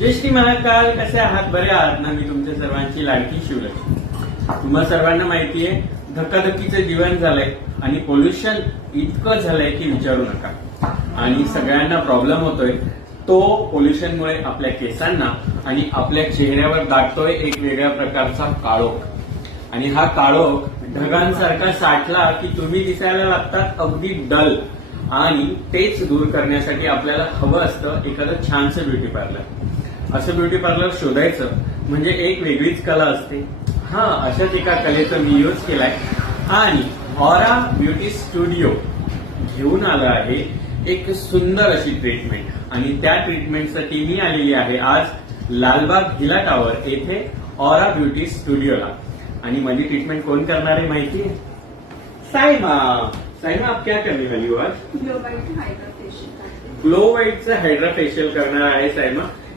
जयश्री महाकाल, कसे आहात? बरे आहात ना? मी तुमच्या सर्वांची लाडकी शिवलक्ष्मी. तुम्हा सर्वांना माहितीये धक्काधक्कीचं जीवन झालंय आणि पोल्युशन इतकं झालंय की विचारू नका. आणि सगळ्यांना प्रॉब्लेम होतोय तो पोल्युशनमुळे आपल्या केसांना आणि आपल्या चेहऱ्यावर दाटतोय एक वेगळ्या प्रकारचा काळोख. आणि हा काळोख ढगांसारखा साठला की तुम्ही दिसायला लागतात अगदी डल. आणि तेच दूर करण्यासाठी आपल्याला हवं असतं एखादं छानसं ब्युटी पार्लर. असं ब्युटी पार्लर शोधायचं म्हणजे एक वेगळीच कला असते. अशाच एका कलेचा मी यूज केलाय आणि ऑरा ब्युटी स्टुडिओ घेऊन आलं आहे एक सुंदर अशी ट्रीटमेंट. आणि त्या ट्रीटमेंटसाठी मी आलेली आहे आज लालबाग हिला टावर येथे ऑरा ब्युटी स्टुडिओला. आणि माझी ट्रीटमेंट कोण करणार आहे माहिती आहे? सायमा. सायमा, आप क्या करने वाली हो आज? Glow white hydra facial. Glow वाईटचं हायड्रा फेशियल करणार आहे सायमा.